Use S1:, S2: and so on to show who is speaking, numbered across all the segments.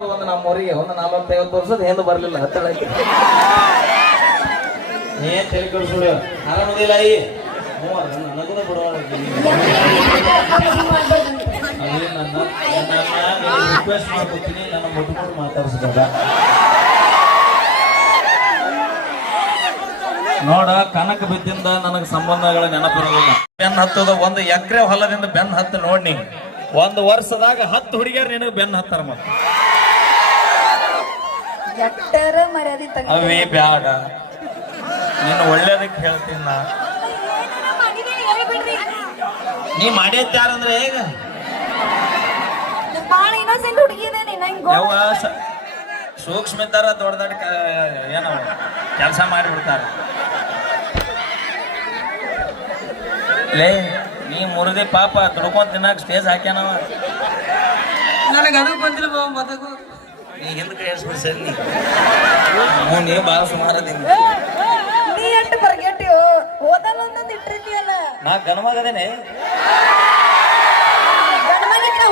S1: ಒಂದು ನಮ್ಮ ಊರಿಗೆ ಒಂದು ನಲವತ್ತೈವತ್ತು ವರ್ಷದ ಹಿಂದೆ ಬರಲಿಲ್ಲ ಹತ್ತಳಕ್ಕೆ ಏನ್ ತಲೆ ಕೆಡಿಸ್ಬಿಡು? ಆರಾಮದಿಲ್ಲ ಈ? ನಗುನ ಬಿಡೋಣ ರಿಕ್ವೆಸ್ಟ್ ಮಾಡ್ಕೊತೀನಿ ನನ್ನ ಮುಟ್ಕೊಂಡು ಮಾತಾಡ್ಸ್ಬೇಡ. ನೋಡ, ಕನಕ ಬಿದ್ದಿಂದ ನನಗೆ ಸಂಬಂಧಗಳ ನೆನಪಿರೋದಿಲ್ಲ. ಬೆನ್ ಹತ್ತದ ಒಂದು ಎಕರೆ ಹೊಲದಿಂದ ಬೆನ್ ಹತ್ತು ನೋಡಿ ಒಂದು ವರ್ಷದಾಗ ಹತ್ತು ಹುಡುಗಿಯರು ನಿನಗೆ ಬೆನ್ ಹತ್ತಾರ ಮತ್ತೆ.
S2: ಎಟ್ಟರ ಮರ್ಯಾದೆ ತಗ.
S1: ಅವೇ ಬ್ಯಾಡ. ನೀನು ಒಳ್ಳೇದಕ್ಕೆ ಹೇಳ್ತೀನಿ ನಾ. ನೀ ಮಾಡಿದ್ದ ಯಾರಂದ್ರೆ ಹೇಗ?
S2: ಬಾಳ ಇನ್ನೋಸೆಂಟ್ ಹುಡುಗಿ ಇದೇನೆ ನಂಗೆ
S1: ದೊಡ್ಡ ದೊಡ್ಡ ಏನೋ ಕೆಲಸ ಮಾಡಿಬಿಡ್ತಾರ. ಲೇ ನೀ ಮುರಿದಿ ಪಾಪ ದುಡ್ಕೊಂಡ್ ತಿನ್ನಕ್ ಸ್ಟೇಜ್ ಹಾಕ್ಯಾನವ.
S3: ನನಗೆ ಅದು ಬಂದಿಲ್ಲ ಮದಗು?
S1: ನೀ ಹಿಂದಕ್ಕೆ ಕೈ ಸರಿ ನೀ? ಹ್ಞೂ ನೀ ಭಾಳ
S2: ನೀ. ಎಂಟು ಬರ್ಗೆಟ್ಟಿ ಓದಲ್ಲ ಒಂದೊಂದು ಇಟ್ಟಿರ್ತೀಯಲ್ಲ?
S1: ನಾ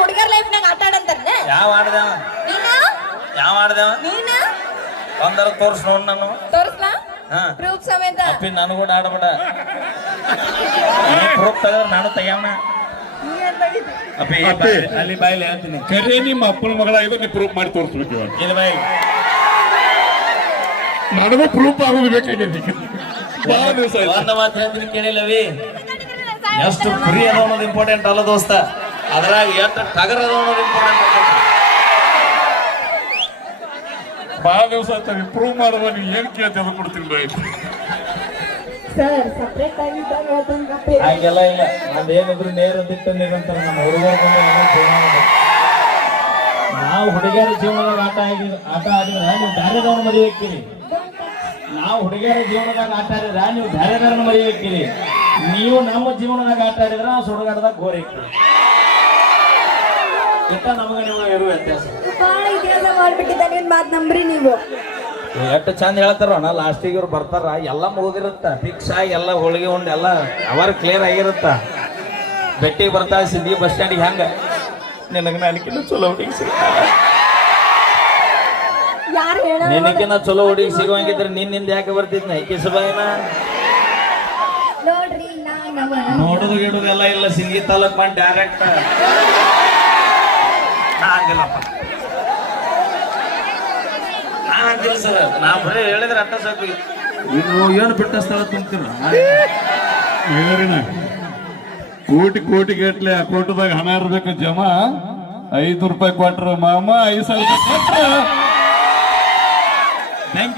S2: ಹುಡುಗರ ಲೈಫ್ನಾಗ ಆಟ ಆಡಂತಾರಲ್ಲ
S1: ಯಾವ ಆಡ್ದೇವ
S2: ನೀನು?
S1: ಯಾವ ಆಡ್ದೇವ
S2: ನೀನು?
S1: ಒಂದರ ತೋರ್ಸ್ ನೋಡ್ ನಾನು.
S2: ತೋರಿಸ್ಲಾ?
S1: ಹಾ.
S2: ಪ್ರೂಫ್ ಸಮೇತ?
S1: ಅಪ್ಪಿ ನಾನು ಕೂಡ ಆಡಬೇಡ ಪ್ರೂಫ್ ತೆಗೆದ್ರೆ ನಾನು
S2: ಮಾಡಿದ್ದಿ
S1: ಅಪ್ಪಿ ಅಲ್ಲಿ ಬಾಯ್ಲಿ ಹೇಳ್ತೀನಿ
S4: ಕರೆ ನಿಮ್ಮ ಅಪ್ಪನ ಮಗಳ ಇದು ನೀವು ಪ್ರೂಫ್ ಮಾಡಿ ತೋರಿಸ್ಬೇಕು ಇವಾಗ.
S1: ಇದು ಬಾಯ್.
S4: ನನಗೂ ಪ್ರೂಫ್ ಆಗೋದು ಬೇಕಾಗೈತಿ ಬಹಳ ದಿವಸ
S1: ಒಂದ ಮಾತು ಹೇಳ್ತೀನಿ ಕೇಳಿಲ್ಲವಿ ಎಷ್ಟು ಕುರಿ ಅದ ಅನ್ನೋದು ಇಂಪಾರ್ಟೆಂಟ್ ಅಲ್ಲ ದೋಸ್ತ. ಅದ್ರಾಗ ಎಷ್ಟು ಟಗರ್ ಅದ ಅನ್ನೋದು ಇಂಪಾರ್ಟೆಂಟ್
S4: ಬಹಳ ದಿವಸ ಆಯ್ತು ಪ್ರೂವ್ ಮಾಡುವ ನೀವು ಏನ್ ಕೇಳ್ತಿ ಅದು ಕೊಡ್ತೀನಿ ಬೈ
S2: ಸರ್ ಸಪ್ರೇಟ್ ಹೇಳ್ತಂಗ
S1: ಹಂಗೆಲ್ಲ ಇಲ್ಲ. ನಮ್ದು ಏನಿದ್ರು ನೇರ ದಿಟ್ಟ ನಿರಂತರ ನಮ್ಮ ಹುಡುಗರ. ನಾವು ಹುಡುಗಿಯರ ಜೀವನದಾಗ ಆಟ ಆಗಿ ಆಟ ಆಡಿದ್ರೆ ನೀವು ಬ್ಯಾರೆದವ್ರ ಮರಿ ಹಾಕಿರಿ ನಾವು ಹುಡುಗಿಯರ ಜೀವನದಾಗ ಆಟ ಆಡಿದ್ರೆ ನೀವು ಬ್ಯಾರೆದವ್ರನ್ನ ಮರಿ ಹಾಕಿರಿ ನೀವು ನಮ್ಮ ಜೀವನದಾಗ ಆಟ ಆಡಿದ್ರೆ ನಾವು ಸುಡುಗಾಡದಾಗ ಗೋರ್ ಹಾಕಿರಿ ಇಟ್ಟ ನಮಗೆ ನಿಮಗೆ ಇರುವ ವ್ಯತ್ಯಾಸ.
S2: ಬಾಳ ಇತಿಹಾಸ ಮಾತು ನಂಬ್ರಿ ನೀವು.
S1: ಎಷ್ಟು ಚಂದ ಹೇಳ್ತಾರ ನಾ ಲಾಸ್ಟಿಗೆ ಇವ್ರು ಬರ್ತಾರ ಎಲ್ಲ ಮುಗಿದಿರುತ್ತ ಫಿಕ್ಸ್ ಆಗಿ ಎಲ್ಲ ಹೋಳಿಗೆ ಉಂಡು ಎಲ್ಲ ಅವರ್ ಕ್ಲಿಯರ್ ಆಗಿರುತ್ತ. ಬೆಟ್ಟಿಗೆ ಬರ್ತಾ ಸಿದ್ದಿ ಬಸ್ ಸ್ಟ್ಯಾಂಡಿಗೆ ಹೆಂಗೆ? ನಿನಗೆ ನನಗಿನ್ನ ಚಲೋ ಹುಡುಗಿ ಸಿಗ ನಿನಗಿನ್ನ ಚಲೋ ಹುಡುಗಿ ಸಿಗುವಂಗಿದ್ರೆ ನಿನ್ನಿಂದ ಯಾಕೆ ಬರ್ತಿದ್ನ? ಕಿಸಬಾಯಿನ? ನೋಡುದು ಗಿಡುದೆಲ್ಲ ಇಲ್ಲ ಸಿಂಗಿ ತಾಲೂಕ್ ಮಾಡಿ ಡೈರೆಕ್ಟ್ ನಾ ಸರ್. ನಾ ಬರೀ ಹೇಳಿದ್ರೆ ಅಟ್ಟ ಏನು ಬಿಟ್ಟ ಸ್ಥಳ ತುಂಬ್ತೀರ?
S4: ಹೇಳಿರಿನ ಕೋಟಿ ಕೋಟಿ ಗಟ್ಲೆ ಕೋಟದಾಗ ಹಣ ಇರ್ಬೇಕು ಜಮಾ. ಐದು ರೂಪಾಯಿ ಕೊಟ್ರ ಮಾಮ ಐದು ಸಾವಿರ ರೂಪಾಯಿ ಕೊಟ್ರ.
S1: Thank you